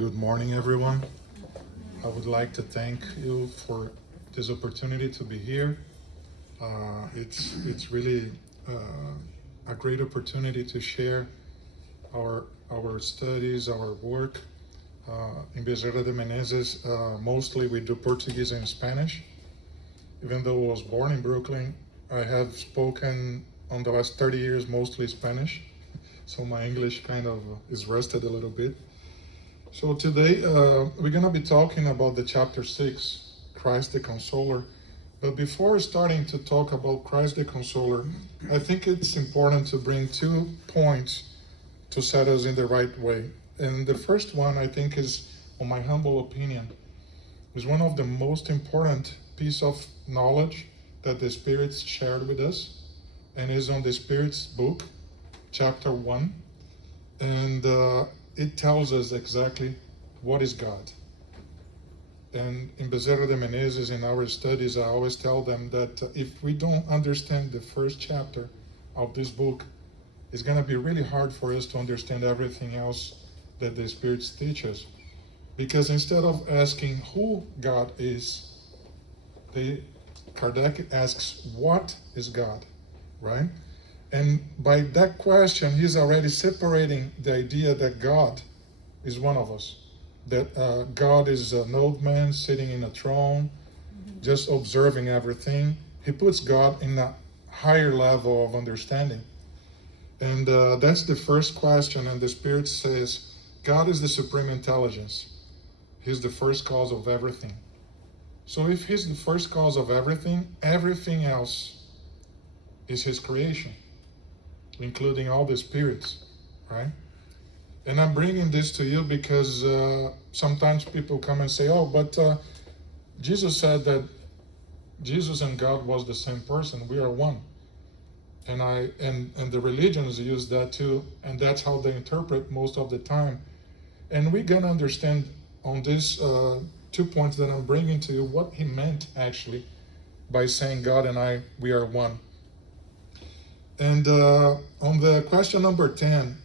Good morning, everyone. I would like to thank you for this opportunity to be here. It's really a great opportunity to share our studies, our work. In Bezerra de Menezes, mostly we do Portuguese and Spanish. Even though I was born in Brooklyn, I have spoken on the last 30 years mostly Spanish, so my English kind of is rusted a little bit. So today we're going to be talking about the chapter 6, Christ the Consoler. But before starting to talk about Christ the Consoler, I think it's important to bring 2 points to set us in the right way. And the first one, I think, is, on my humble opinion, is one of the most important piece of knowledge that the Spirits shared with us, and is on the Spirit's book, chapter 1. And it tells us exactly what is God. And in Bezerra de Menezes, in our studies, I always tell them that if we don't understand the first chapter of this book, it's going to be really hard for us to understand everything else that the Spirits teach us. Because instead of asking who God is, Kardec asks, what is God, right? And by that question, he's already separating the idea that God is one of us. That God is an old man sitting in a throne, just observing everything. He puts God in a higher level of understanding. And that's the first question. And the Spirit says, God is the supreme intelligence. He's the first cause of everything. So if he's the first cause of everything, everything else is his creation, including all the spirits, right? And I'm bringing this to you because sometimes people come and say, oh, but Jesus said that Jesus and God was the same person. We are one. And the religions use that too, and that's how they interpret most of the time. And we're going to understand on these 2 points that I'm bringing to you what he meant actually by saying God and we are one. And on the question number 10,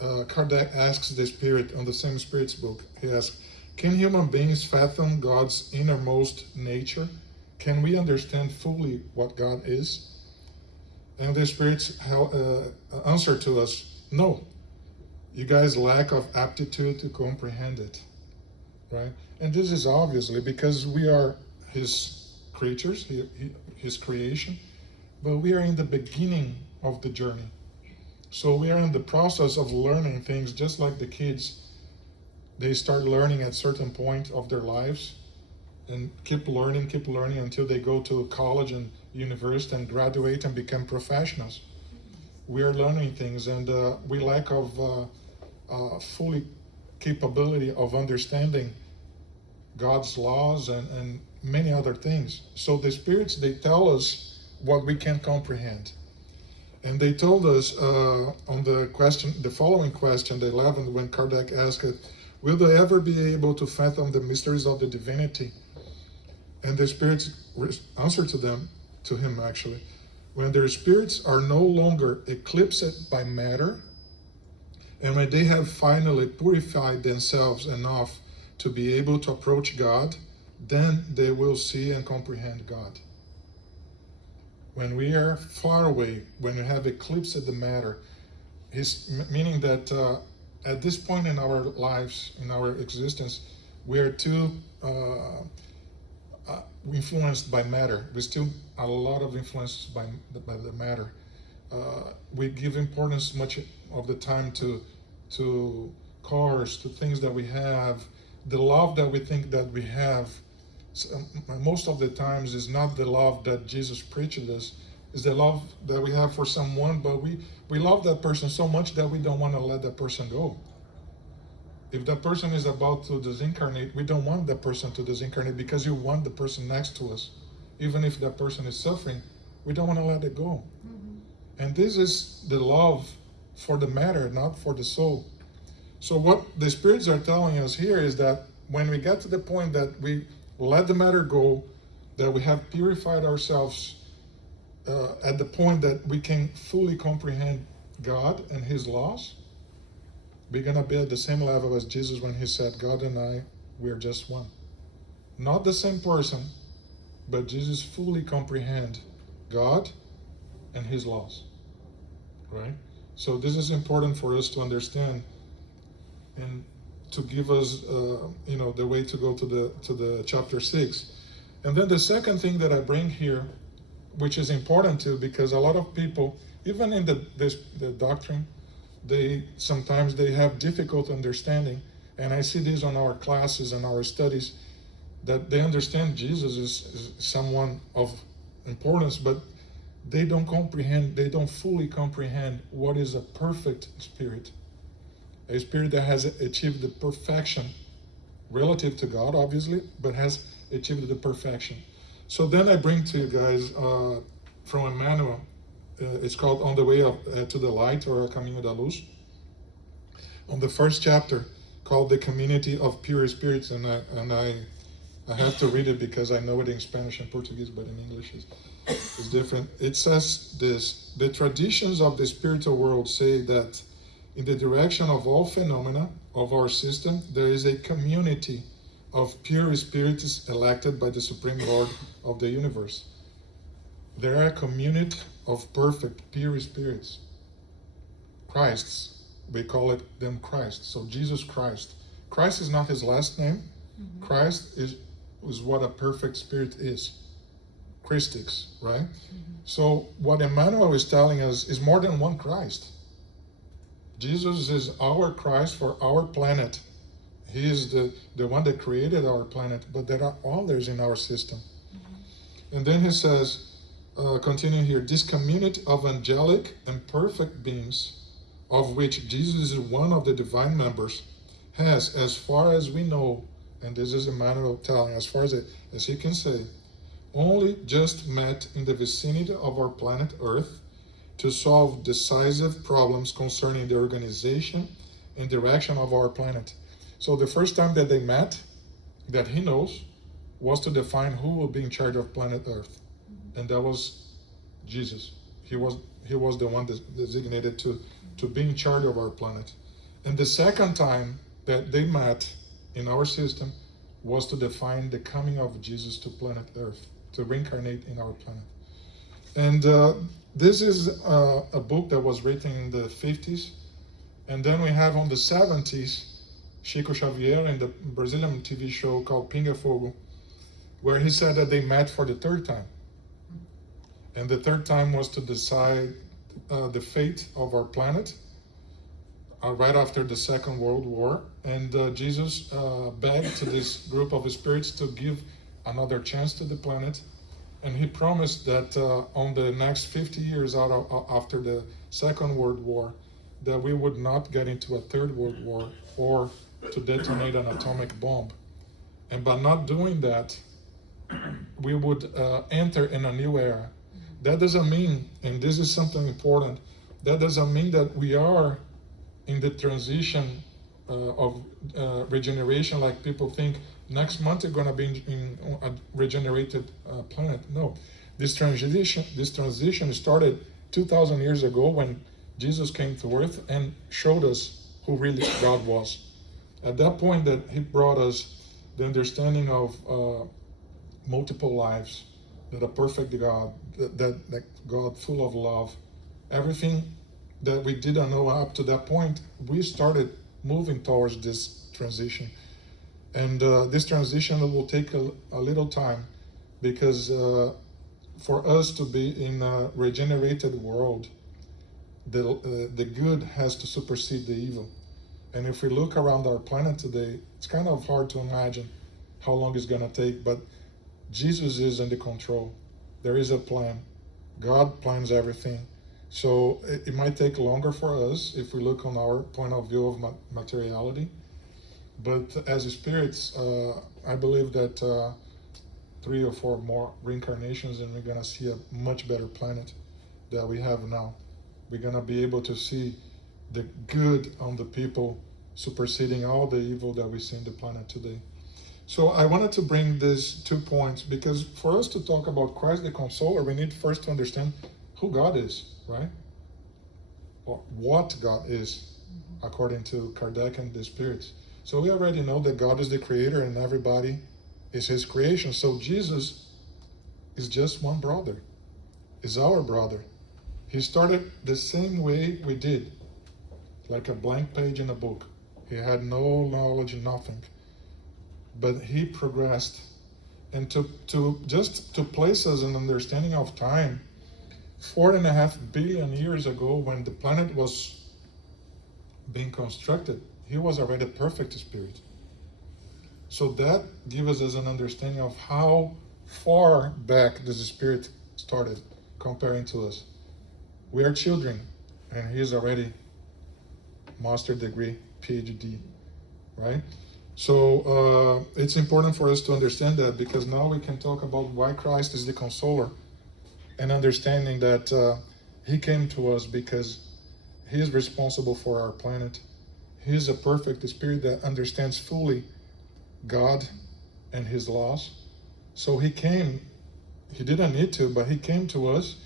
Kardec asks the Spirit on the same Spirit's book. He asks, can human beings fathom God's innermost nature? Can we understand fully what God is? And the Spirit's answer to us, no. You guys lack of aptitude to comprehend it, right? And this is obviously because we are his creatures, his creation, but we are in the beginning of the journey. So we are in the process of learning things just like the kids. They start learning at certain point of their lives and keep learning until they go to college and university and graduate and become professionals. We are learning things, and we lack of fully capability of understanding God's laws and many other things. So the Spirits, they tell us what we can't comprehend. And they told us on the following question, the 11th, when Kardec asked, will they ever be able to fathom the mysteries of the divinity? And the Spirits answer to him actually, when their spirits are no longer eclipsed by matter, and when they have finally purified themselves enough to be able to approach God, then they will see and comprehend God. When we are far away, when we have eclipsed the matter, meaning that at this point in our lives, in our existence, we are too influenced by matter. We still a lot of influence by the matter. We give importance much of the time to cars, to things that we have. The love that we think that we have, most of the times, is not the love that Jesus preached us. Is the love that we have for someone, but we love that person so much that we don't want to let that person go. If that person is about to disincarnate, we don't want that person to disincarnate because you want the person next to us. Even if that person is suffering, we don't want to let it go. Mm-hmm. And this is the love for the matter, not for the soul. So what the Spirits are telling us here is that when we get to the point that we let the matter go, that we have purified ourselves at the point that we can fully comprehend God and his laws, we're going to be at the same level as Jesus when he said, God and I, we are just one. Not the same person, but Jesus fully comprehend God and his laws, right? So this is important for us to understand and to give us, the way to go to the chapter 6. And then the second thing that I bring here, which is important too, because a lot of people, even in the doctrine, sometimes they have difficult understanding, and I see this on our classes and our studies, that they understand Jesus is someone of importance, but they don't fully comprehend what is a perfect spirit. A spirit that has achieved the perfection relative to God, obviously, but has achieved the perfection. So then I bring to you guys from Emmanuel, it's called On the Way to the Light, or Caminho da Luz, on the first chapter, called The Community of Pure Spirits, and I have to read it because I know it in Spanish and Portuguese, but in English it's different. It says this: the traditions of the spiritual world say that in the direction of all phenomena of our system, there is a community of pure spirits elected by the Supreme Lord of the universe. There are a community of perfect, pure spirits. Christs, we call them Christ. So Jesus Christ. Christ is not his last name. Mm-hmm. Christ is what a perfect spirit is. Christix, right? Mm-hmm. So what Emmanuel is telling us is more than one Christ. Jesus is our Christ for our planet. He is the one that created our planet, but there are others in our system. Mm-hmm. And then he says, continuing here, this community of angelic and perfect beings, of which Jesus is one of the divine members, has, as far as we know, and this is Emmanuel telling, as far as he can say, only just met in the vicinity of our planet Earth to solve decisive problems concerning the organization and direction of our planet. So the first time that they met, that he knows, was to define who will be in charge of planet Earth. And that was Jesus. He was the one designated to be in charge of our planet. And the second time that they met in our system was to define the coming of Jesus to planet Earth, to reincarnate in our planet. And this is a book that was written in the 50s. And then we have on the 70s, Chico Xavier in the Brazilian TV show called Pinga Fogo, where he said that they met for the third time. And the third time was to decide the fate of our planet right after the Second World War. And Jesus begged to this group of spirits to give another chance to the planet. And he promised that on the next 50 years after the Second World War, that we would not get into a Third World War or to detonate an atomic bomb. And by not doing that, we would enter in a new era. That doesn't mean, and this is something important, that doesn't mean that we are in the transition of regeneration, like people think next month you're going to be in a regenerated planet. No, this transition started 2,000 years ago when Jesus came to earth and showed us who really God was. At that point that he brought us the understanding of multiple lives, that a perfect God, that God full of love, everything that we didn't know up to that point, we started moving towards this transition. And this transition will take a little time, because for us to be in a regenerated world, the good has to supersede the evil. And if we look around our planet today, it's kind of hard to imagine how long it's going to take, but Jesus is in the control. There is a plan. God plans everything. So it might take longer for us if we look on our point of view of materiality. But as spirits, I believe that 3 or 4 more reincarnations and we're going to see a much better planet that we have now. We're going to be able to see the good on the people superseding all the evil that we see in the planet today. So I wanted to bring these 2 points, because for us to talk about Christ the Consoler, we need first to understand who God is, right? Or what God is. according to Kardec and the spirits. So we already know that God is the creator and everybody is his creation. So Jesus is just one brother, is our brother. He started the same way we did, like a blank page in a book. He had no knowledge, nothing. But he progressed. And to place us in understanding of time, 4.5 billion years ago, when the planet was being constructed, he was already a perfect spirit. So that gives us an understanding of how far back this spirit started comparing to us. We are children, and he's already master degree, PhD, right? So it's important for us to understand that, because now we can talk about why Christ is the consoler, and understanding that he came to us because he is responsible for our planet. He is a perfect spirit that understands fully God and his laws. So he came, he didn't need to, but he came to us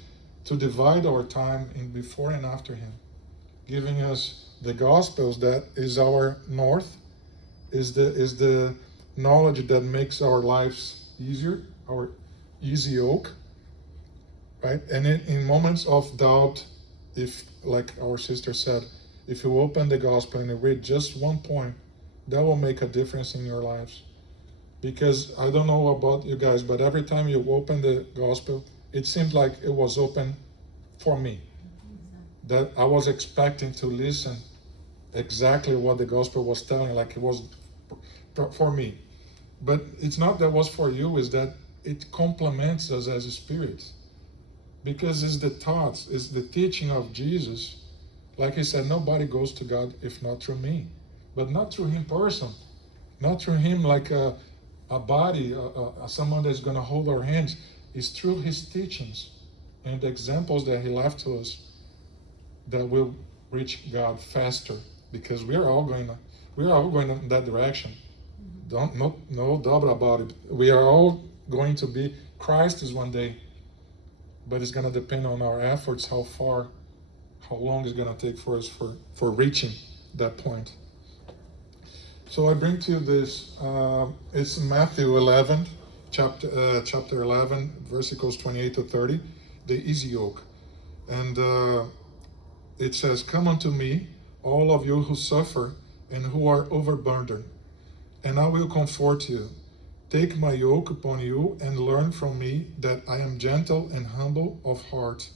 to divide our time in before and after him, giving us the Gospels that is our north, is the knowledge that makes our lives easier, our easy yoke, right? And in moments of doubt, if, like our sister said, if you open the Gospel and you read just one point, that will make a difference in your lives. Because I don't know about you guys, but every time you open the Gospel, it seemed like it was open for me. That I was expecting to listen exactly what the Gospel was telling, like it was for me. But it's not that was for you, is that it complements us as a spirit. Because it's the thoughts, it's the teaching of Jesus. Like he said, nobody goes to God if not through me. But not through him person. Not through him like a body, someone that's going to hold our hands. It's through his teachings and the examples that he left to us that will reach God faster. Because we are all going in that direction. No doubt about it. We are all going to be Christ is one day. But it's going to depend on our efforts, how long it's going to take for us for reaching that point. So I bring to you this, it's Matthew 11, chapter 11, verses 28 to 30, the easy yoke. And it says, "Come unto me, all of you who suffer and who are overburdened, and I will comfort you. Take my yoke upon you and learn from me, that I am gentle and humble of heart,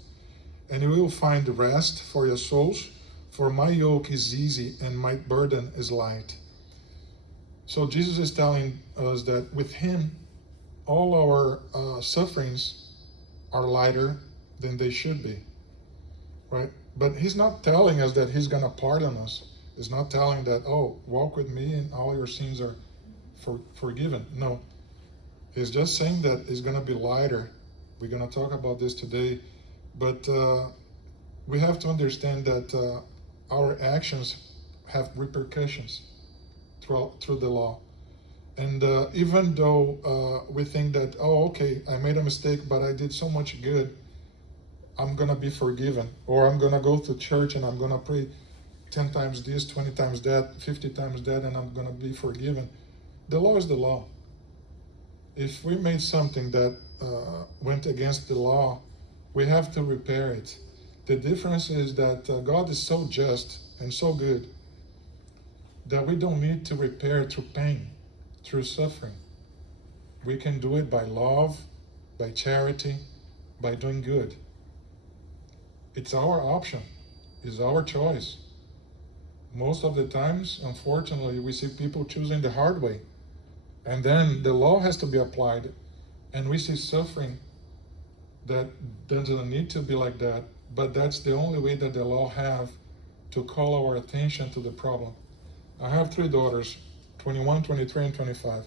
and you will find rest for your souls, for my yoke is easy and my burden is light." So Jesus is telling us that with him, all our sufferings are lighter than they should be, right? But he's not telling us that he's going to pardon us. He's not telling that, oh, walk with me and all your sins are forgiven. No. He's just saying that it's going to be lighter. We're going to talk about this today. But we have to understand that our actions have repercussions through the law. And even though we think that, oh, okay, I made a mistake, but I did so much good, I'm going to be forgiven. Or I'm going to go to church and I'm going to pray 10 times this, 20 times that, 50 times that, and I'm going to be forgiven. The law is the law. If we made something that went against the law, we have to repair it. The difference is that God is so just and so good that we don't need to repair through pain, through suffering. We can do it by love, by charity, by doing good. It's our option. It's our choice. Most of the times, unfortunately, we see people choosing the hard way. And then the law has to be applied. And we see suffering that doesn't need to be like that. But that's the only way that the law have to call our attention to the problem. I have 3 daughters, 21, 23, and 25.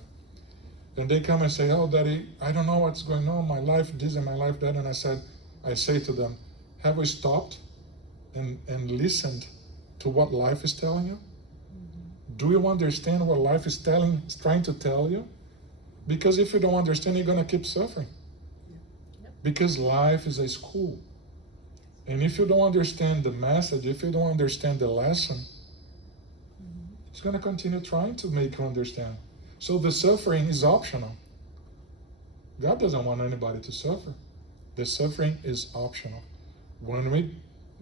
And they come and say, oh, Daddy, I don't know what's going on, my life this and my life that. And I say to them, have we stopped and listened to what life is telling you? Do you understand what life is trying to tell you? Because if you don't understand, you're going to keep suffering. Because life is a school. And if you don't understand the message, if you don't understand the lesson, He's going to continue trying to make you understand. So the suffering is optional. God doesn't want anybody to suffer. The suffering is optional. When we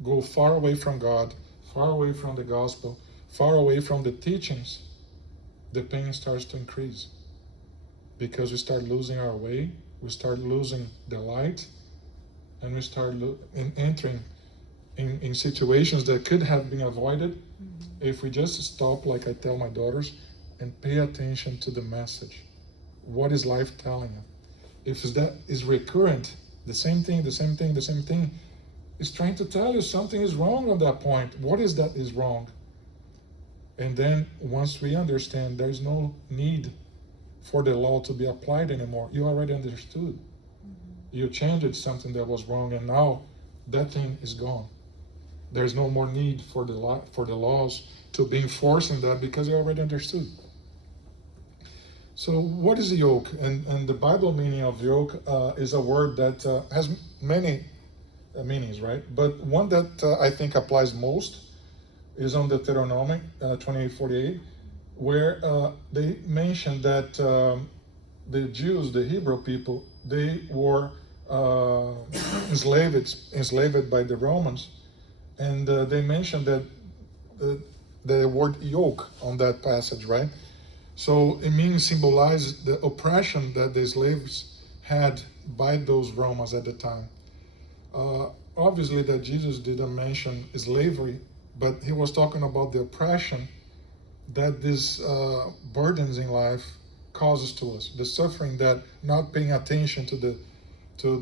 go far away from God, far away from the gospel, far away from the teachings, the pain starts to increase. Because we start losing our way, we start losing the light, and we start entering in situations that could have been avoided if we just stop, like I tell my daughters, and pay attention to the message. What is life telling you? If that is recurrent, the same thing, it's trying to tell you something is wrong on that point. What is that is wrong? And then once we understand, there's no need for the law to be applied anymore. You already understood. You changed something that was wrong, and now that thing is gone. There's no more need for the laws to be enforcing that, because you already understood. So what is a yoke? And the Bible meaning of yoke is a word that has many meanings, right? But one that I think applies most is on Deuteronomy 28:48, where they mention that the Jews, the Hebrew people, they were enslaved by the Romans, and they mentioned that the word yoke on that passage, right? So it means symbolize the oppression that the slaves had by those Romans at the time. Obviously that Jesus didn't mention slavery, but he was talking about the oppression that these burdens in life causes to us, the suffering that not paying attention to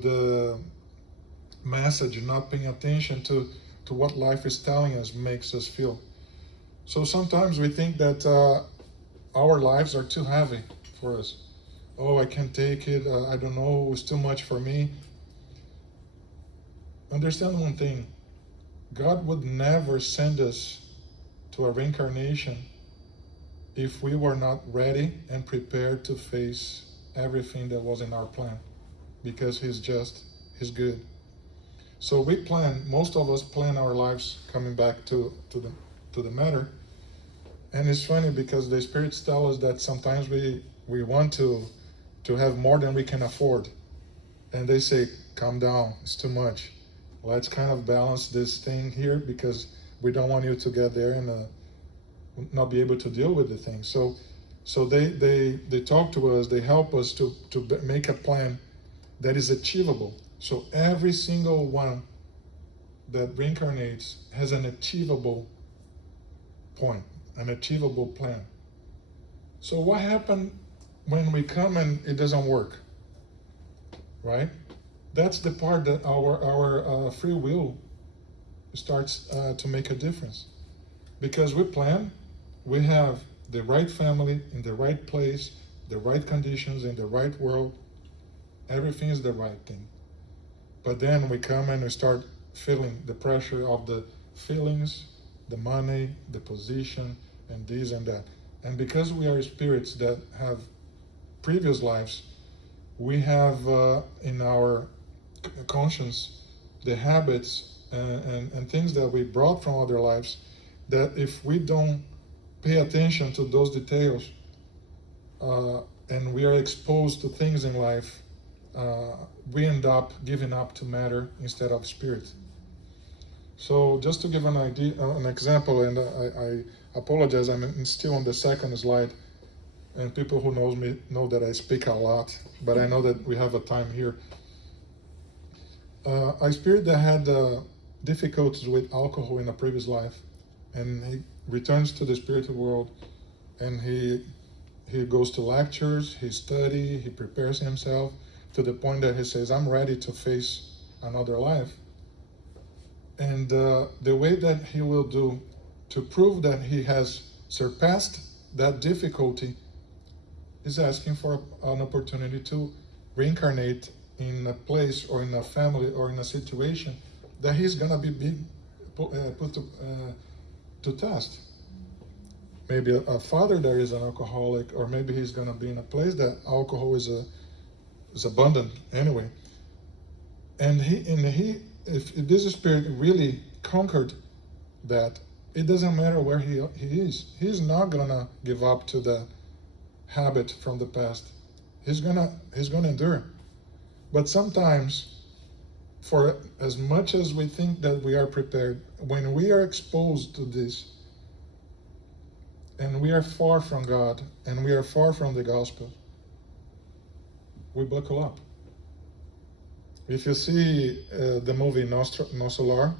the message, not paying attention to what life is telling us makes us feel. So sometimes we think that our lives are too heavy for us. Oh, I can't take it. I don't know. It's too much for me. Understand one thing. God would never send us to a reincarnation if we were not ready and prepared to face everything that was in our plan. Because He's just, He's good. So we plan, most of us plan our lives, coming back to the matter. And it's funny because the spirits tell us that sometimes we want to have more than we can afford. And they say, calm down, it's too much. Let's kind of balance this thing here, because we don't want you to get there and not be able to deal with the thing. So they talk to us, they help us to make a plan that is achievable. So every single one that reincarnates has an achievable point, an achievable plan. So what happened when we come and it doesn't work, right? That's the part that our free will starts to make a difference. Because we plan, we have the right family in the right place, the right conditions in the right world, everything is the right thing. But then we come and we start feeling the pressure of the feelings, the money, the position, and this and that. And because we are spirits that have previous lives, we have in our conscience the habits and things that we brought from other lives, that if we don't pay attention to those details and we are exposed to things in life, we end up giving up to matter instead of spirit. So just to give an idea, an example, and I apologize, I'm still on the second slide, and people who knows me know that I speak a lot, but I know that we have a time here. A spirit that had difficulties with alcohol in a previous life, and he returns to the spiritual world, and he goes to lectures, he studies, he prepares himself to the point that he says, I'm ready to face another life. And the way that he will do to prove that he has surpassed that difficulty is asking for an opportunity to reincarnate in a place or in a family or in a situation that he's going to be put to test. Maybe a father that is an alcoholic, or maybe he's going to be in a place that alcohol is abundant anyway. And if this spirit really conquered that, It doesn't matter where he is. He's not gonna give up to the habit from the past. He's gonna endure. But sometimes, for as much as we think that we are prepared, when we are exposed to this, and we are far from God, and we are far from the gospel, we buckle up. If you see the movie No Solar,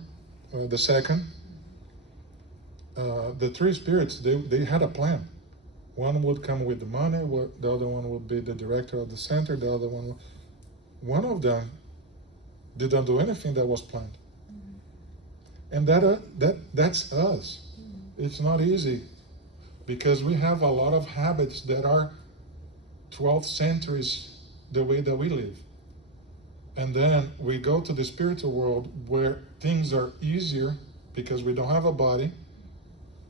the second, the three spirits, they had a plan. One would come with the money, the other one would be the director of the center, the other one of them didn't do anything that was planned. And that's us. It's not easy, because we have a lot of habits that are 12th centuries the way that we live. And then we go to the spiritual world where things are easier because we don't have a body.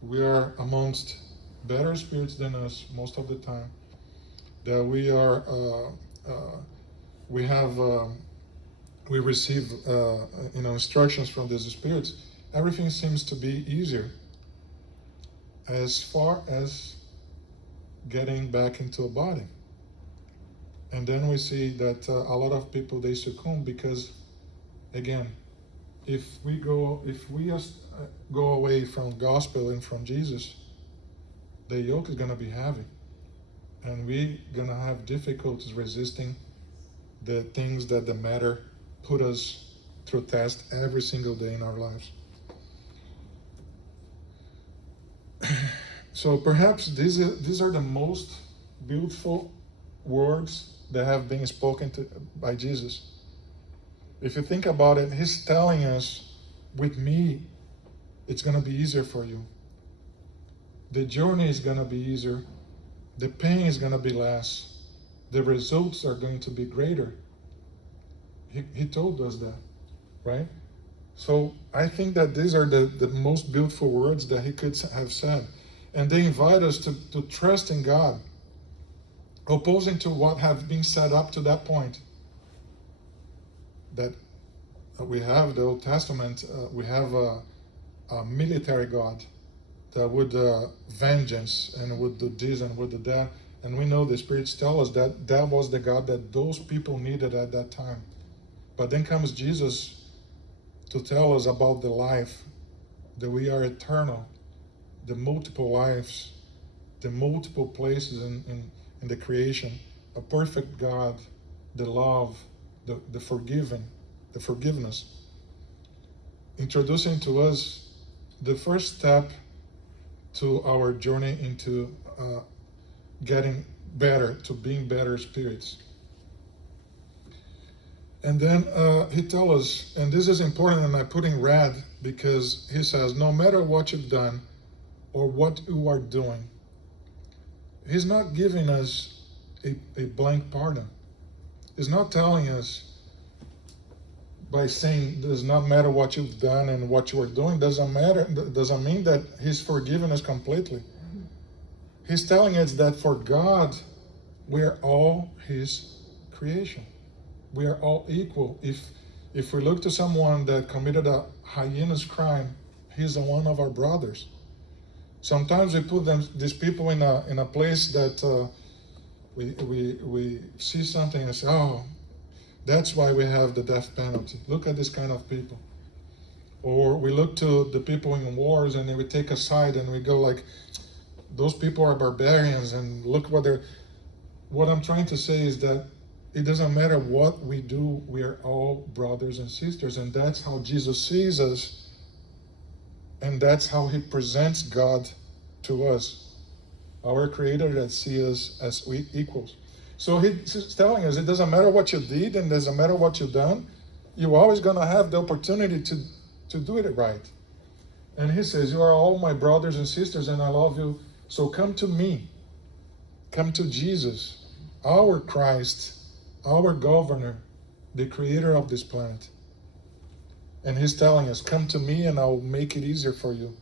We are amongst better spirits than us most of the time. That we are, we receive, instructions from these spirits. Everything seems to be easier as far as getting back into a body. And then we see that a lot of people, they succumb because, again, if we go away from gospel and from Jesus, the yoke is going to be heavy, and we're going to have difficulties resisting the things that the matter put us through test every single day in our lives. So perhaps these are the most beautiful words that have been spoken by Jesus. If you think about it, he's telling us, with me, it's going to be easier for you. The journey is going to be easier. The pain is going to be less. The results are going to be greater. He told us that, right? So I think that these are the most beautiful words that he could have said. And they invite us to trust in God, opposing to what have been set up to that point. That we have the Old Testament, we have a military God that would vengeance and would do this and would do that. And we know the spirits tell us that that was the God that those people needed at that time. But then comes Jesus to tell us about the life, that we are eternal, the multiple lives, the multiple places in the creation, a perfect God, the love, the forgiveness, introducing to us the first step to our journey into getting better, to being better spirits. And then he tells us, and this is important, and I put in red because he says, no matter what you've done or what you are doing, he's not giving us a blank pardon. He's not telling us by saying it does not matter what you've done and what you are doing, doesn't mean that he's forgiven us completely. He's telling us that for God, we are all his creation. We are all equal. If we look to someone that committed a heinous crime, he's one of our brothers. Sometimes we put these people in a place that we see something and say, oh, that's why we have the death penalty. Look at this kind of people. Or we look to the people in wars and then we take a side and we go like, those people are barbarians and look what they're... What I'm trying to say is that it doesn't matter what we do, we are all brothers and sisters, and that's how Jesus sees us, and that's how he presents God to us, our Creator that sees us as equals. So he's telling us it doesn't matter what you did and it doesn't matter what you've done, you're always going to have the opportunity to do it right. And he says, you are all my brothers and sisters and I love you, so come to me, come to Jesus, our Christ, our governor, the creator of this planet. And he's telling us, come to me and I'll make it easier for you.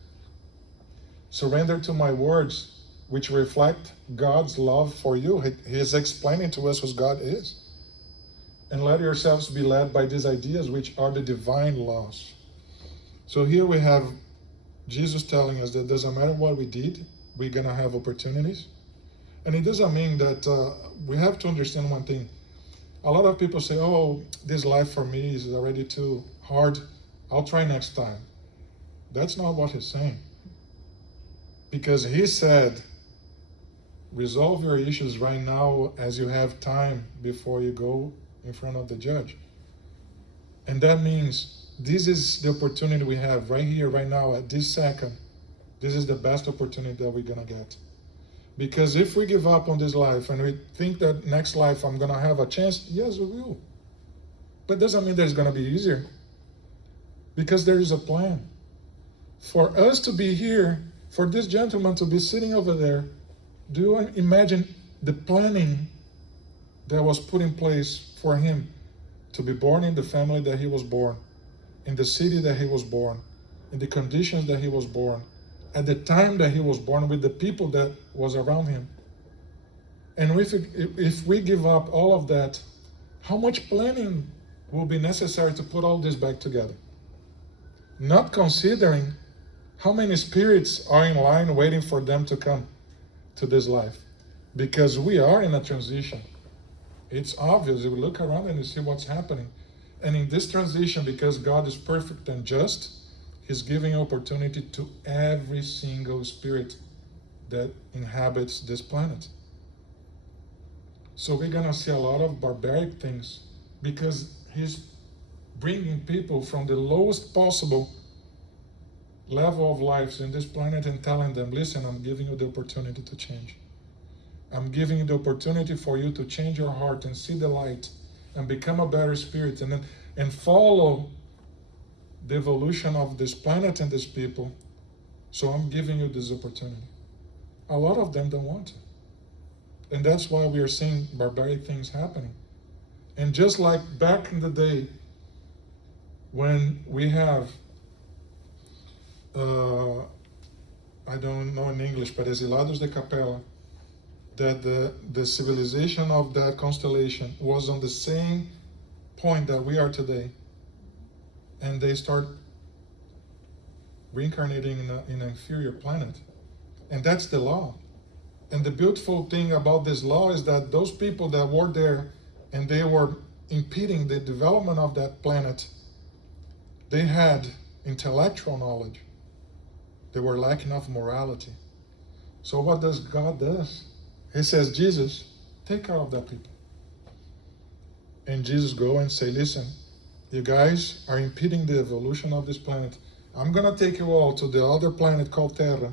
Surrender to my words, which reflect God's love for you. He is explaining to us who God is. And let yourselves be led by these ideas, which are the divine laws. So here we have Jesus telling us that doesn't matter what we did, we're going to have opportunities. And it doesn't mean that we have to understand one thing. A lot of people say, oh, this life for me is already too hard. I'll try next time. That's not what he's saying. Because he said, resolve your issues right now as you have time before you go in front of the judge. And that means this is the opportunity we have right here, right now, at this second. This is the best opportunity that we're going to get. Because if we give up on this life and we think that next life I'm going to have a chance, yes, we will. But doesn't mean that it's going to be easier. Because there is a plan. For us to be here, for this gentleman to be sitting over there, do you imagine the planning that was put in place for him to be born in the family that he was born, in the city that he was born, in the conditions that he was born, at the time that he was born, with the people that was around him? And if we give up all of that, how much planning will be necessary to put all this back together? Not considering how many spirits are in line waiting for them to come to this life. Because we are in a transition. It's obvious. You look around and you see what's happening. And in this transition, because God is perfect and just, He's giving opportunity to every single spirit that inhabits this planet. So we're going to see a lot of barbaric things because He's bringing people from the lowest possible level of lives in this planet and telling them, listen, I'm giving you the opportunity to change. I'm giving you the opportunity for you to change your heart and see the light and become a better spirit and follow the evolution of this planet and these people. So I'm giving you this opportunity. A lot of them don't want to. And that's why we are seeing barbaric things happening. And just like back in the day, when we have, I don't know in English, but Exilados de Capella, that the civilization of that constellation was on the same point that we are today. And they start reincarnating in an inferior planet. And that's the law. And the beautiful thing about this law is that those people that were there and they were impeding the development of that planet, they had intellectual knowledge. They were lacking of morality. So what does God do? He says, Jesus, take care of that people. And Jesus go and say, listen, you guys are impeding the evolution of this planet. I'm going to take you all to the other planet called Terra,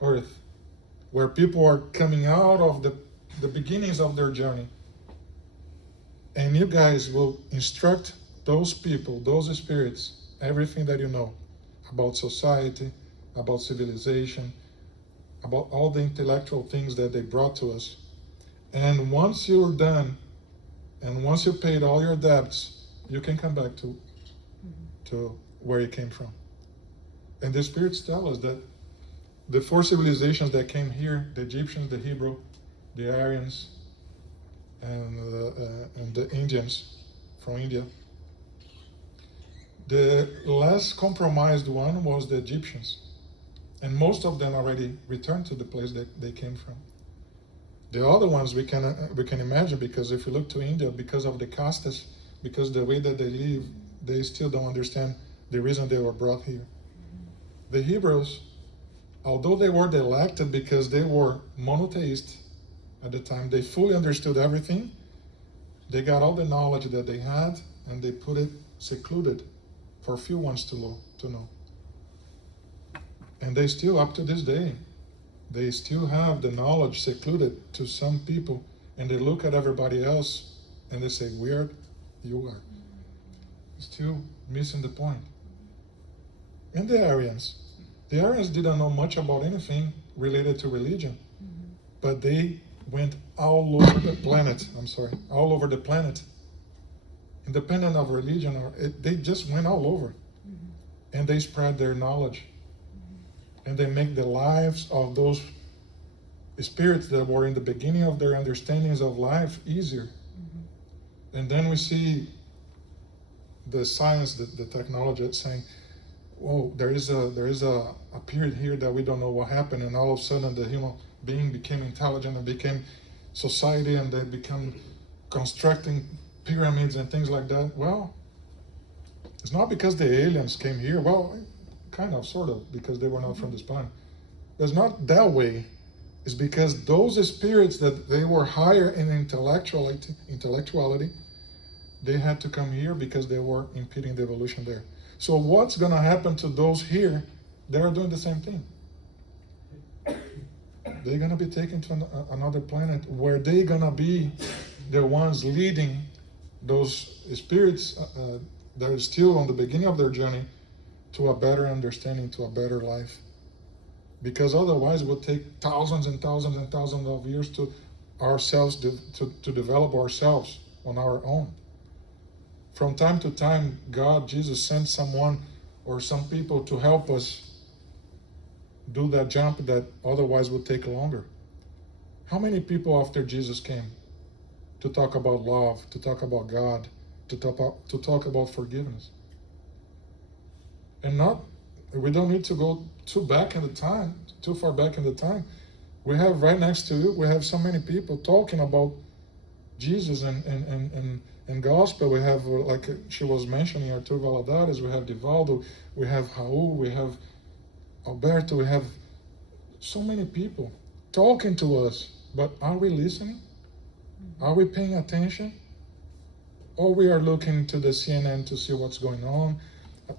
Earth, where people are coming out of the beginnings of their journey. And you guys will instruct those people, those spirits, everything that you know about society, about civilization, about all the intellectual things that they brought to us. And once you're done, and once you paid all your debts, you can come back to where you came from. And the spirits tell us that the four civilizations that came here, the Egyptians, the Hebrew, the Aryans, and the Indians from India, the less compromised one was the Egyptians. And most of them already returned to the place that they came from. The other ones we can imagine, because if you look to India, because of the castes, because the way that they live, they still don't understand the reason they were brought here. The Hebrews, although they were elected because they were monotheist at the time, they fully understood everything. They got all the knowledge that they had, and they put it secluded for few ones to know. And they still, up to this day, they still have the knowledge secluded to some people, and they look at everybody else and they say, weird, you are. Still missing the point. And the Aryans didn't know much about anything related to religion, but they went all over the planet, independent of religion, they just went all over, and they spread their knowledge. And they make the lives of those spirits that were in the beginning of their understandings of life easier. And then we see the science, the technology saying, oh, there is a period here that we don't know what happened, and all of a sudden the human being became intelligent and became society, and they become constructing pyramids and things like that. Well, it's not because the aliens came here. Well, kind of, sort of, because they were not from this planet. It's not that way. It's because those spirits that they were higher in intellectuality, they had to come here because they were impeding the evolution there. So what's going to happen to those here? They are doing the same thing. They're going to be taken to another planet where they're going to be the ones leading those spirits that are still on the beginning of their journey to a better understanding, to a better life. Because otherwise it would take thousands and thousands and thousands of years to ourselves to develop ourselves on our own. From time to time, God, Jesus sent someone or some people to help us do that jump that otherwise would take longer. How many people after Jesus came to talk about love, to talk about God, to talk about forgiveness? And we don't need to go too far back in the time. We have right next to you, we have so many people talking about Jesus and gospel. We have, like she was mentioning, Artur Valadares, we have Divaldo, we have Raul, we have Alberto, we have so many people talking to us. But are we listening? Are we paying attention? Or we are looking to the CNN to see what's going on,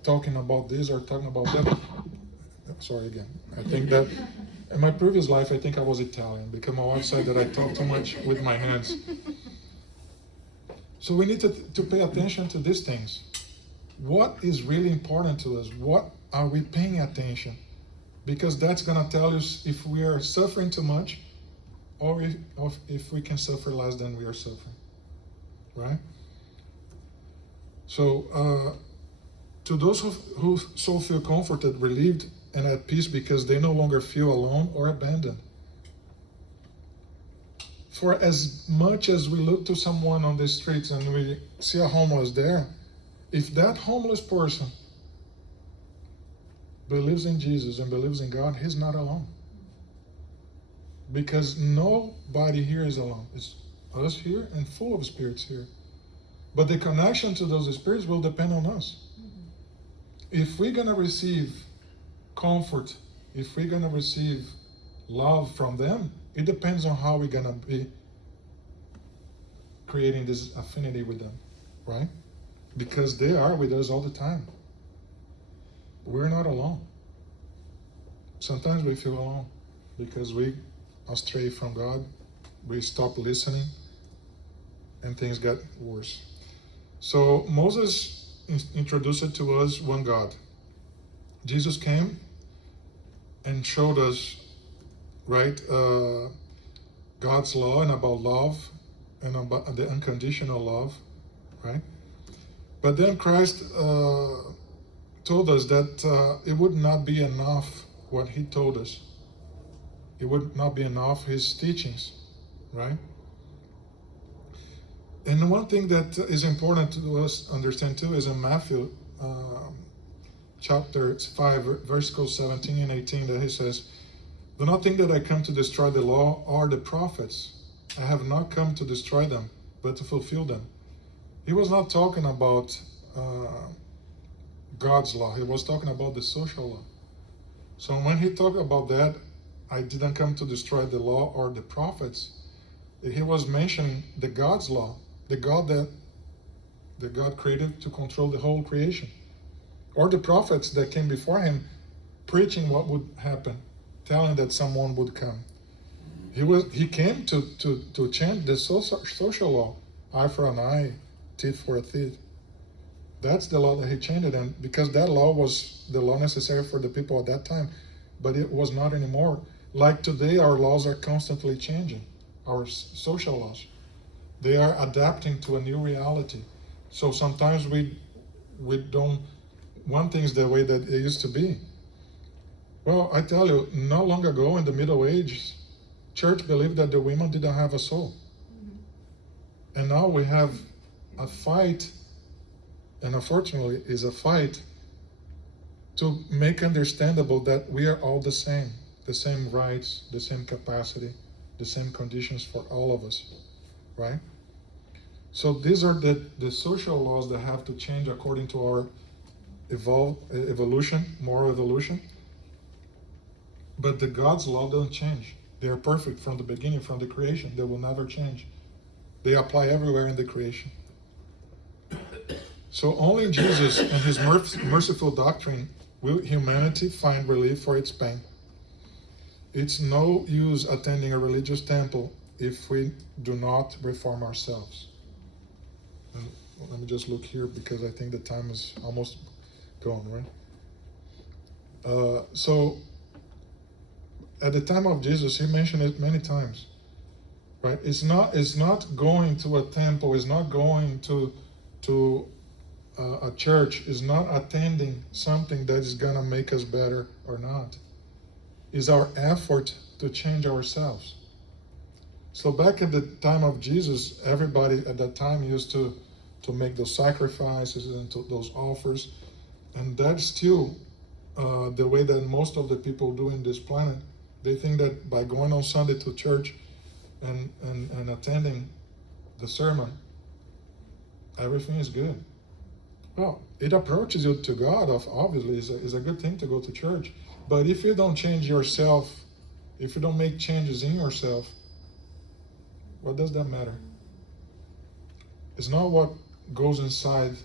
talking about this or talking about that. Sorry again. I think that in my previous life, I think I was Italian, because my wife said that I talk too much with my hands. So we need to pay attention to these things. What is really important to us? What are we paying attention? Because that's going to tell us if we are suffering too much, or if we can suffer less than we are suffering. Right? So, to those who so feel comforted, relieved, and at peace because they no longer feel alone or abandoned. For as much as we look to someone on the streets and we see a homeless there, if that homeless person believes in Jesus and believes in God, he's not alone. Because nobody here is alone. It's us here and full of spirits here. But the connection to those spirits will depend on us. If we're going to receive comfort, if we're going to receive love from them, it depends on how we're going to be creating this affinity with them, right? Because they are with us all the time. We're not alone. Sometimes we feel alone because we astray from God, we stop listening, and things get worse. So Moses introduced to us one God. Jesus came and showed us, right, God's law and about love and about the unconditional love, right? But then Christ told us that it would not be enough what he told us. It would not be enough his teachings, right? And one thing that is important to us understand too is in Matthew chapter 5, verses 17 and 18, that he says, "Do not think that I come to destroy the law or the prophets. I have not come to destroy them, but to fulfill them." He was not talking about God's law. He was talking about the social law. So when he talked about that, I didn't come to destroy the law or the prophets, he was mentioning the God's law, the God created to control the whole creation, or the prophets that came before him preaching what would happen, telling that someone would come. He came to change the social law, eye for an eye, teeth for a teeth. That's the law that he changed, and because that law was the law necessary for the people at that time, but it was not anymore. Like today, our laws are constantly changing, our social laws. They are adapting to a new reality. So sometimes we don't want things the way that it used to be. Well, I tell you, not long ago in the Middle Ages, church believed that the women didn't have a soul. And now we have a fight, and unfortunately is a fight to make understandable that we are all the same rights, the same capacity, the same conditions for all of us, right? So these are the social laws that have to change according to our evolution, moral evolution. But the God's law don't change. They are perfect from the beginning, from the creation. They will never change. They apply everywhere in the creation. So only in Jesus and his merciful doctrine will humanity find relief for its pain. It's no use attending a religious temple if we do not reform ourselves. And let me just look here because I think the time is almost gone, right? So at the time of Jesus, he mentioned it many times, right? It's not going to a temple, it's not going to a church, is not attending something that is gonna make us better or not. Is our effort to change ourselves. So back at the time of Jesus, everybody at that time used to make those sacrifices and those offers, and that's still the way that most of the people do in this planet. They think that by going on Sunday to church and attending the sermon, everything is good. Well, it approaches you to God, obviously, is a good thing to go to church. But if you don't change yourself, if you don't make changes in yourself, what does that matter? It's not what goes inside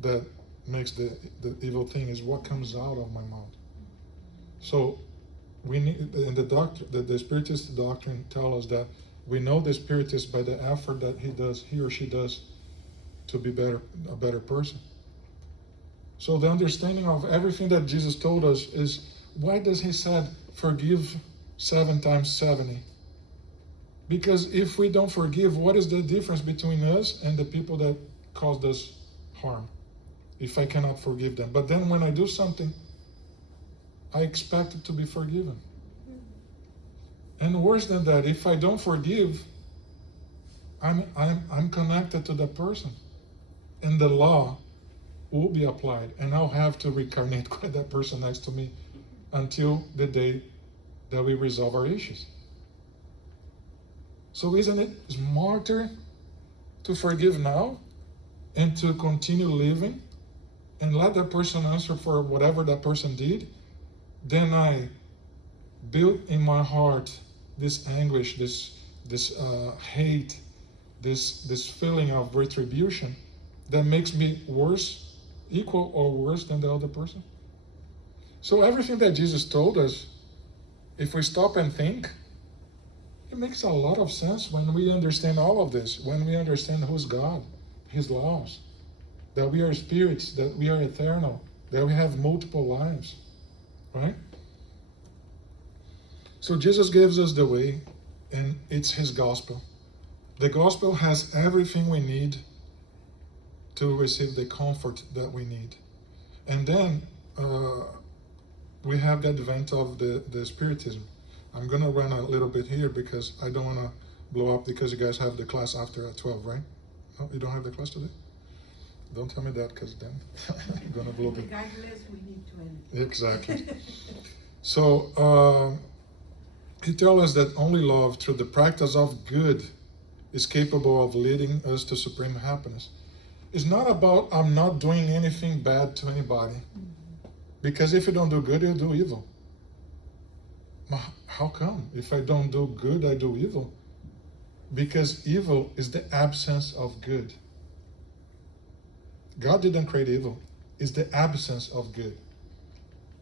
that makes the evil thing, is what comes out of my mouth. So we need, in the Spiritist doctrine tell us that we know the Spiritist by the effort that he or she does to be a better person. So the understanding of everything that Jesus told us is, why does he said forgive 7 times 70? Because if we don't forgive, what is the difference between us and the people that caused us harm? If I cannot forgive them. But then when I do something, I expect it to be forgiven. And worse than that, if I don't forgive, I'm connected to that person. And the law will be applied. And I'll have to reincarnate with that person next to me until the day that we resolve our issues. So isn't it smarter to forgive now and to continue living and let that person answer for whatever that person did, than I build in my heart this anguish, this hate, this feeling of retribution that makes me worse, equal or worse than the other person? So everything that Jesus told us, if we stop and think, it makes a lot of sense when we understand all of this, when we understand who's God, his laws, that we are spirits, that we are eternal, that we have multiple lives, right? So Jesus gives us the way, and it's his gospel. The gospel has everything we need to receive the comfort that we need. And then we have the advent of the spiritism. I'm going to run a little bit here because I don't want to blow up, because you guys have the class after at 12, right? No, you don't have the class today? Don't tell me that, because then I'm going to blow up. Regardless, we need to end it. Exactly. So he tells us that only love through the practice of good is capable of leading us to supreme happiness. It's not about I'm not doing anything bad to anybody. Because if you don't do good, you do evil. How come? If I don't do good, I do evil? Because evil is the absence of good. God didn't create evil. It's the absence of good.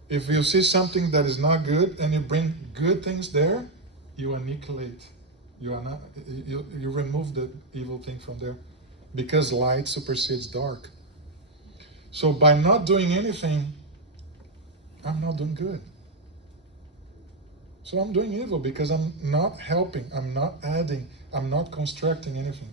If you see something that is not good and you bring good things there, you annihilate. You remove the evil thing from there, because light supersedes dark. So by not doing anything, I'm not doing good. So I'm doing evil because I'm not helping, I'm not adding, I'm not constructing anything,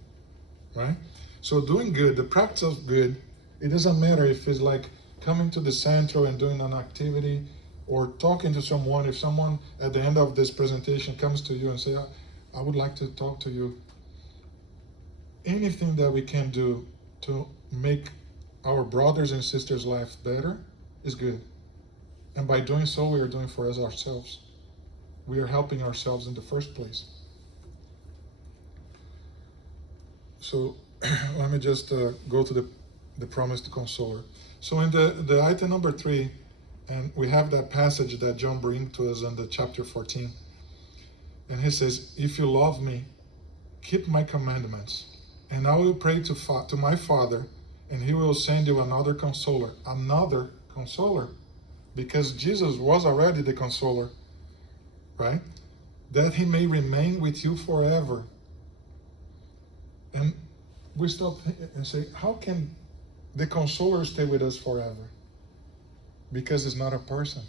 right? So doing good, the practice of good, it doesn't matter if it's like coming to the center and doing an activity, or talking to someone. If someone at the end of this presentation comes to you and say, I would like to talk to you. Anything that we can do to make our brothers and sisters' life better is good. And by doing so, we are doing for us ourselves. We are helping ourselves in the first place. So let me just go to the promised consoler. So in the item number 3, and we have that passage that John brings to us in the chapter 14. And he says, if you love me, keep my commandments. And I will pray to my Father, and he will send you another consoler. Another consoler. Because Jesus was already the consoler, right? That he may remain with you forever. And we stop and say, how can the consoler stay with us forever? Because it's not a person.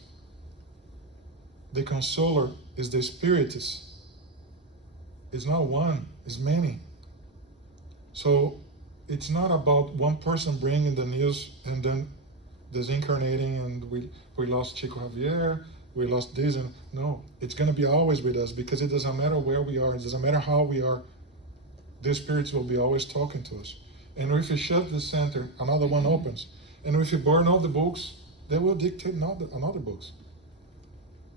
The consoler is the spiritist. It's not one, it's many. So it's not about one person bringing the news and then disincarnating, and we lost Chico Javier, we lost this, and no, it's going to be always with us, because it doesn't matter where we are, it doesn't matter how we are, the spirits will be always talking to us. And if you shut the center, another one opens. And if you burn all the books, they will dictate another books.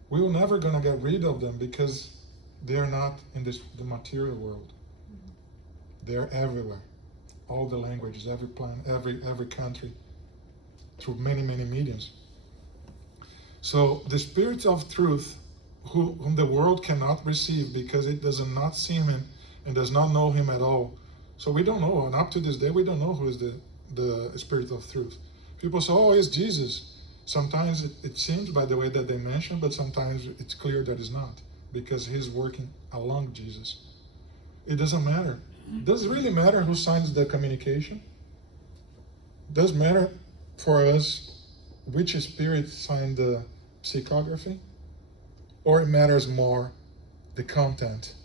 We will never going to get rid of them, because they are not in the material world. They are everywhere. All the languages, every planet, every country, through many, many mediums. So the Spirit of Truth, whom the world cannot receive because it does not see him and does not know him at all. So we don't know, and up to this day we don't know who is the Spirit of Truth. People say, oh, it's Jesus. Sometimes it seems by the way that they mention, but sometimes it's clear that it's not, because he's working along Jesus. It doesn't matter. Does it really matter who signs the communication? Does it matter for us which spirit signed the psychography? Or it matters more the content,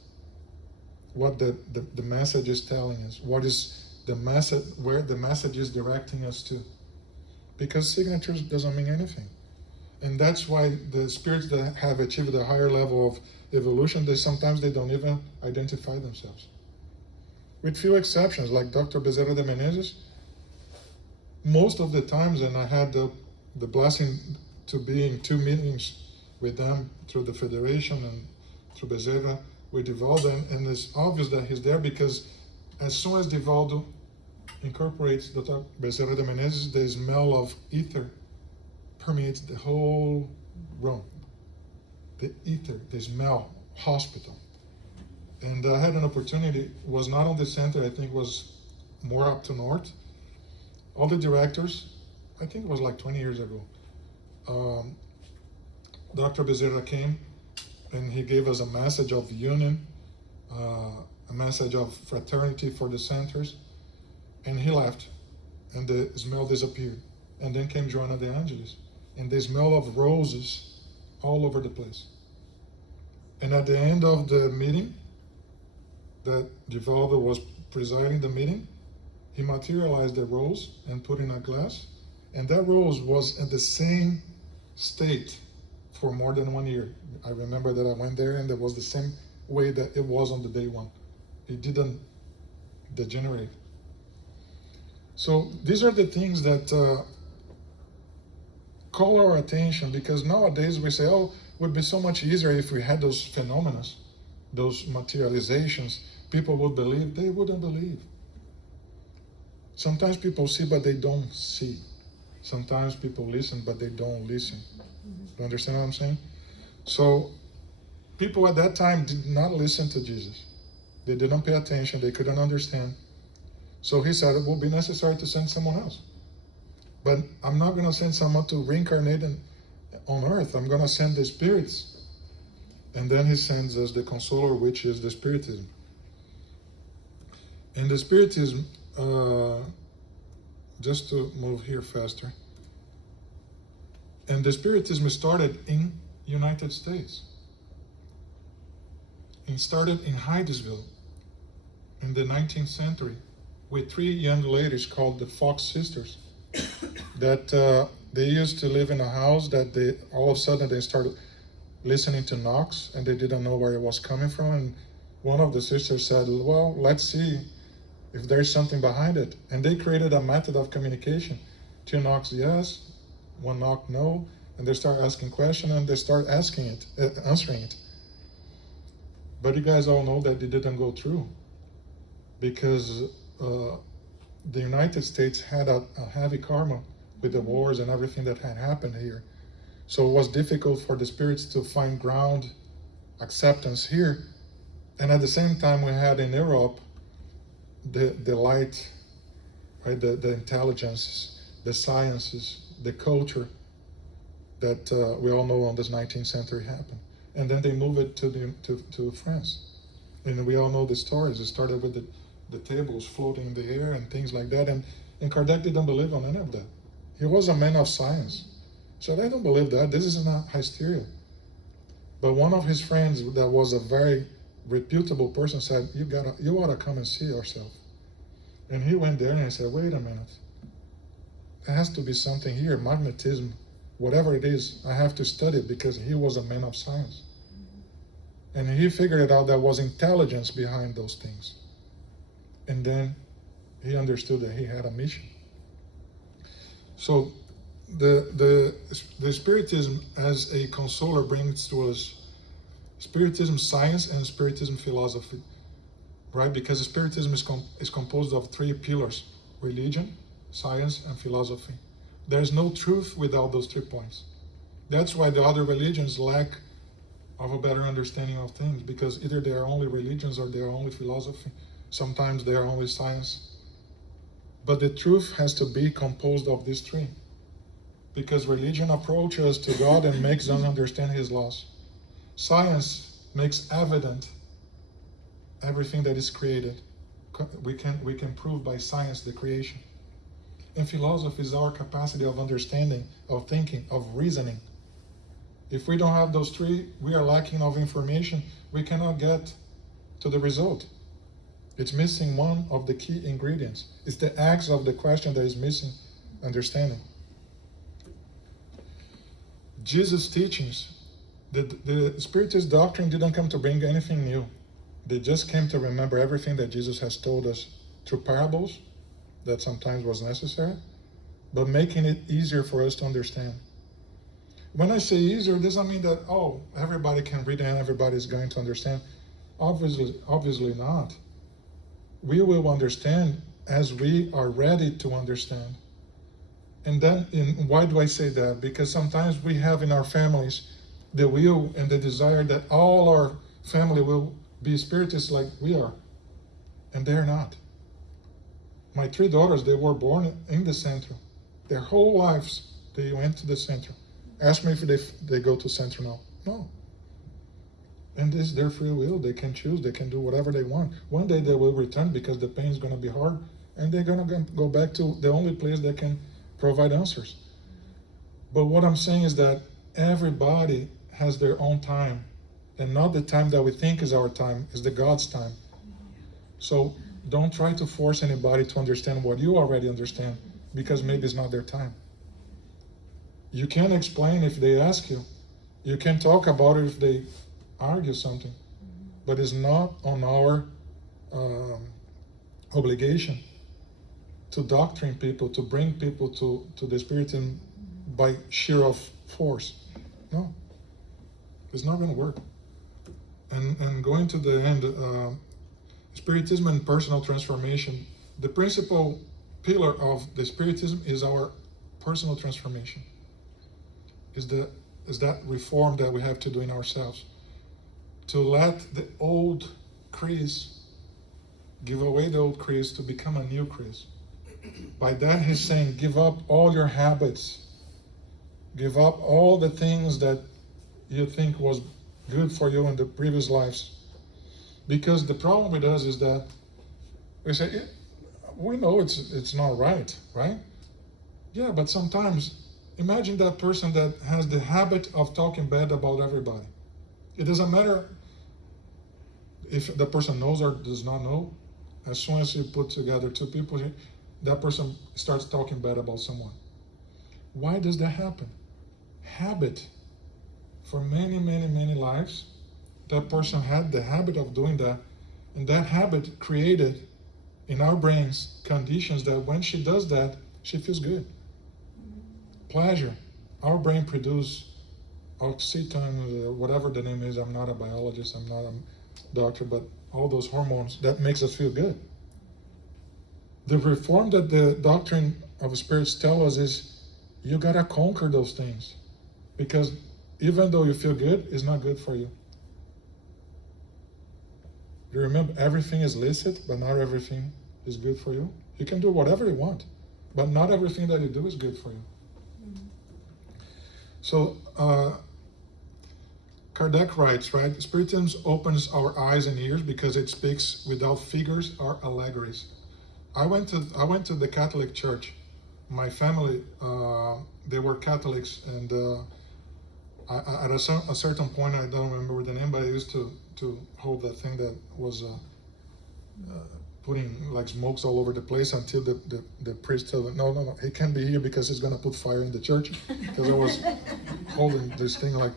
what the message is telling us, what is the message, where the message is directing us to. Because signatures doesn't mean anything. And that's why the spirits that have achieved a higher level of evolution, sometimes they don't even identify themselves. With few exceptions, like Dr. Bezerra de Menezes, most of the times, and I had the blessing to be in 2 meetings with them through the Federation and through Bezerra with Divaldo, and it's obvious that he's there, because as soon as Divaldo incorporates Dr. Bezerra de Menezes, the smell of ether permeates the whole room. The ether, the smell, hospital. And I had an opportunity, was not on the center, I think was more up to north. All the directors, I think it was like 20 years ago, Dr. Bezerra came and he gave us a message of union, a message of fraternity for the centers, and he left, and the smell disappeared. And then came Joana de Angelis, and the smell of roses all over the place. And at the end of the meeting, that Divaldo was presiding the meeting, he materialized the rose and put in a glass, and that rose was in the same state for more than 1 year. I remember that I went there and it was the same way that it was on the day one. It didn't degenerate. So these are the things that call our attention, because nowadays we say, oh, it would be so much easier if we had those phenomena, those materializations. People would believe. They wouldn't believe. Sometimes people see, but they don't see. Sometimes people listen, but they don't listen. You understand what I'm saying? So people at that time did not listen to Jesus. They didn't pay attention. They couldn't understand. So he said it will be necessary to send someone else. But I'm not going to send someone to reincarnate on earth. I'm going to send the spirits. And then he sends us the consoler, which is the spiritism. And the spiritism, just to move here faster. And the spiritism started in United States. It started in Hydesville in the 19th century with 3 young ladies called the Fox Sisters that they used to live in a house that they all of a sudden they started listening to knocks and they didn't know where it was coming from. And one of the sisters said, well, let's see if there's something behind it. And they created a method of communication. 2 knocks, yes. 1 knock, no. And they start asking questions and they start answering it. But you guys all know that it didn't go through because the United States had a heavy karma with the wars and everything that had happened here. So it was difficult for the spirits to find ground acceptance here. And at the same time, we had in Europe the light, right? The intelligence, the sciences, the culture that we all know on this 19th century happened. And then they moved it to France. And we all know the stories. It started with the tables floating in the air and things like that. And Kardec didn't believe on any of that. He was a man of science. So I don't believe that. This is not hysteria. But one of his friends that was a very reputable person said, you ought to come and see yourself. And he went there and he said, wait a minute. There has to be something here, magnetism, whatever it is, I have to study it because he was a man of science. And he figured it out there was intelligence behind those things. And then he understood that he had a mission. So the Spiritism as a consoler brings to us Spiritism science and Spiritism philosophy, right? Because Spiritism is composed of three pillars: religion, science, and philosophy. There's no truth without those 3 points. That's why the other religions lack of a better understanding of things, because either they are only religions or they are only philosophy. Sometimes they are only science. But the truth has to be composed of these three, because religion approaches to God and makes us understand His laws. Science makes evident everything that is created. We can prove by science the creation. And philosophy is our capacity of understanding, of thinking, of reasoning. If we don't have those three, we are lacking of information. We cannot get to the result. It's missing one of the key ingredients. It's the X of the question that is missing understanding. Jesus' teachings, the Spiritist doctrine didn't come to bring anything new. They just came to remember everything that Jesus has told us through parables, that sometimes was necessary, but making it easier for us to understand. When I say easier, it doesn't mean that, everybody can read and everybody is going to understand. Obviously not. We will understand as we are ready to understand. And then, why do I say that? Because sometimes we have in our families the will and the desire that all our family will be spiritists like we are. And they're not. My 3 daughters, they were born in the center. Their whole lives, they went to the center. Ask me if they go to center now. No. And this is their free will. They can choose. They can do whatever they want. One day they will return because the pain is going to be hard. And they're going to go back to the only place that can provide answers. But what I'm saying is that everybody has their own time. And not the time that we think is our time, is the God's time. So don't try to force anybody to understand what you already understand, because maybe it's not their time. You can explain if they ask you. You can talk about it if they argue something. But it's not on our obligation to doctrine people, to bring people to the Spiritism by sheer of force. No. It's not going to work. And going to the end, Spiritism and personal transformation. The principal pillar of the Spiritism is our personal transformation. Is that reform that we have to do in ourselves. To let the old Chris, give away the old Chris to become a new Chris. By that he's saying, give up all your habits. Give up all the things that you think was good for you in the previous lives. Because the problem with us is that we say, we know it's not right? Yeah, but sometimes, imagine that person that has the habit of talking bad about everybody. It doesn't matter if the person knows or does not know. As soon as you put together 2 people, that person starts talking bad about someone. Why does that happen? Habit. For many, many, many lives, that person had the habit of doing that. And that habit created in our brains conditions that when she does that, she feels good. Pleasure. Our brain produces oxytocin, whatever the name is. I'm not a biologist, I'm not a doctor, but all those hormones that makes us feel good. The reform that the doctrine of spirits tell us is you gotta conquer those things, because even though you feel good, it's not good for you. You remember, everything is licit, but not everything is good for you. You can do whatever you want, but not everything that you do is good for you. So Kardec writes, right? Spiritism opens our eyes and ears because it speaks without figures or allegories. I went to the Catholic Church. My family, they were Catholics, and at a certain point, I don't remember the name, but I used to hold that thing that was putting like smokes all over the place until the priest told him, no, he can't be here because he's gonna put fire in the church. Because I was holding this thing like,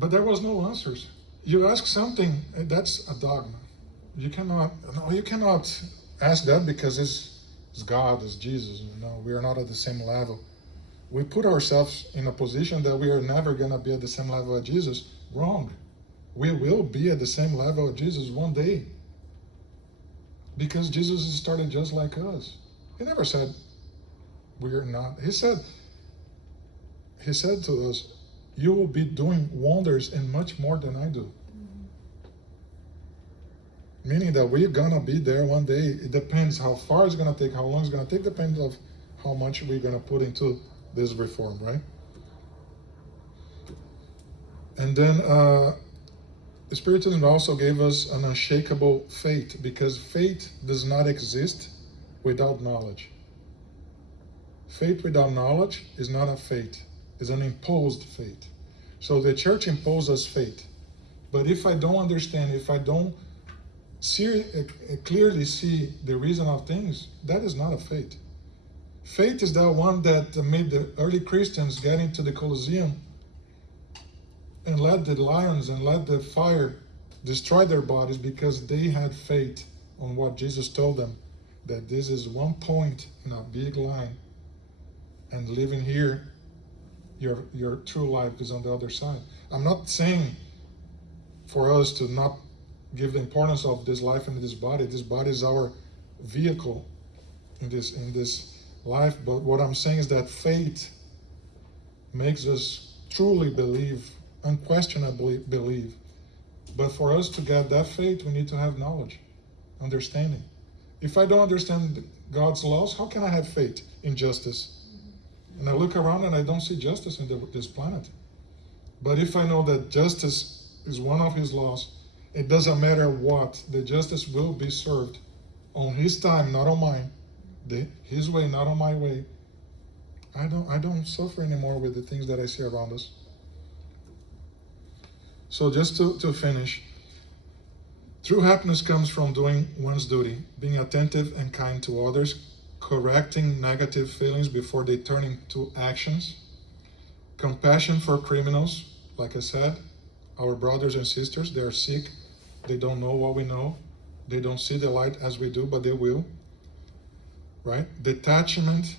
but there was no answers. You ask something, that's a dogma. You cannot ask that because it's God, it's Jesus. We are not at the same level. We put ourselves in a position that we are never gonna be at the same level as Jesus. Wrong. We will be at the same level as Jesus one day. Because Jesus started just like us. He never said we are not. He said to us, you will be doing wonders and much more than I do. Meaning that we're gonna be there one day. It depends how far it's gonna take, how long it's gonna take, depends on how much we're gonna put into this reform, right? And then Spiritism also gave us an unshakable faith, because faith does not exist without knowledge. Faith without knowledge is not a faith, it's an imposed faith. So the church imposes faith. But if I don't understand, if I don't clearly see the reason of things, that is not a faith. Faith is that one that made the early Christians get into the Colosseum and let the lions and let the fire destroy their bodies, because they had faith on what Jesus told them, that this is one point in a big line, and living here, your true life is on the other side. I'm not saying for us to not give the importance of this life and this body. This body is our vehicle in this life, but what I'm saying is that faith makes us truly believe, unquestionably believe. But for us to get that faith, we need to have knowledge, understanding. If I don't understand God's laws, how can I have faith in justice? And I look around and I don't see justice in this planet. But if I know that justice is one of His laws, it doesn't matter what, the justice will be served on His time, not on mine. His way, not on my way. I don't suffer anymore with the things that I see around us. So just to finish, true happiness comes from doing one's duty, being attentive and kind to others, correcting negative feelings before they turn into actions, compassion for criminals, like I said, our brothers and sisters, they are sick, they don't know what we know, they don't see the light as we do, but they will, right? Detachment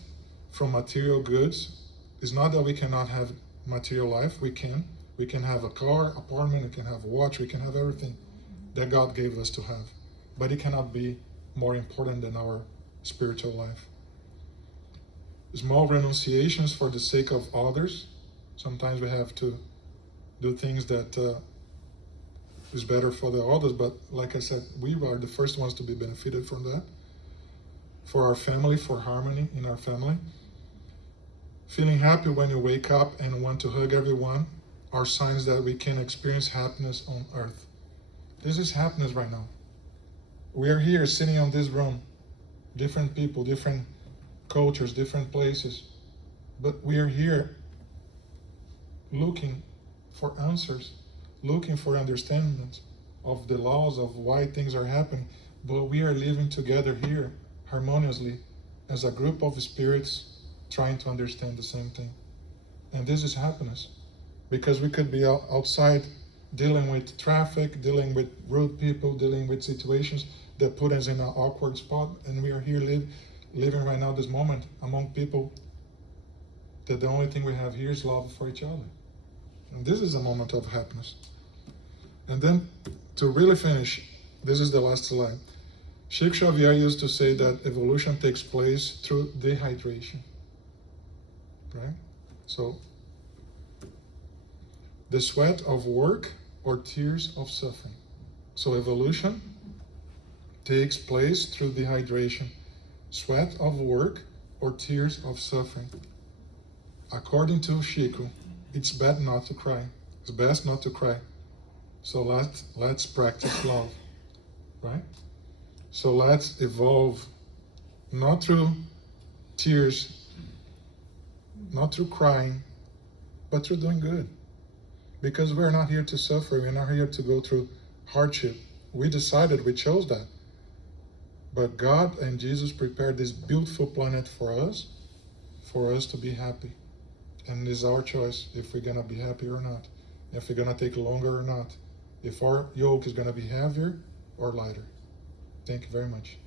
from material goods is not that we cannot have material life, we can have a car, apartment, we can have a watch, we can have everything that God gave us to have, but it cannot be more important than our spiritual life. Small renunciations for the sake of others. Sometimes we have to do things that is better for the others, but like I said, we are the first ones to be benefited from that. For our family, for harmony in our family. Feeling happy when you wake up and want to hug everyone are signs that we can experience happiness on earth. This is happiness right now. We are here sitting on this room, different people, different cultures, different places, but we are here looking for answers, looking for understandings of the laws of why things are happening, but we are living together here harmoniously as a group of spirits trying to understand the same thing. And this is happiness, because we could be outside dealing with traffic, dealing with rude people, dealing with situations that put us in an awkward spot, and we are here living right now this moment among people that the only thing we have here is love for each other. And this is a moment of happiness. And then, to really finish, this is the last slide. Chico Xavier used to say that evolution takes place through dehydration. Right? So, the sweat of work or tears of suffering. So evolution takes place through dehydration, sweat of work or tears of suffering. According to Chico, it's bad not to cry. It's best not to cry. So let's practice love, right? So let's evolve, not through tears, not through crying, but through doing good. Because we're not here to suffer, we're not here to go through hardship. We decided, we chose that. But God and Jesus prepared this beautiful planet for us to be happy. And it's our choice if we're going to be happy or not, if we're going to take longer or not, if our yoke is going to be heavier or lighter. Thank you very much.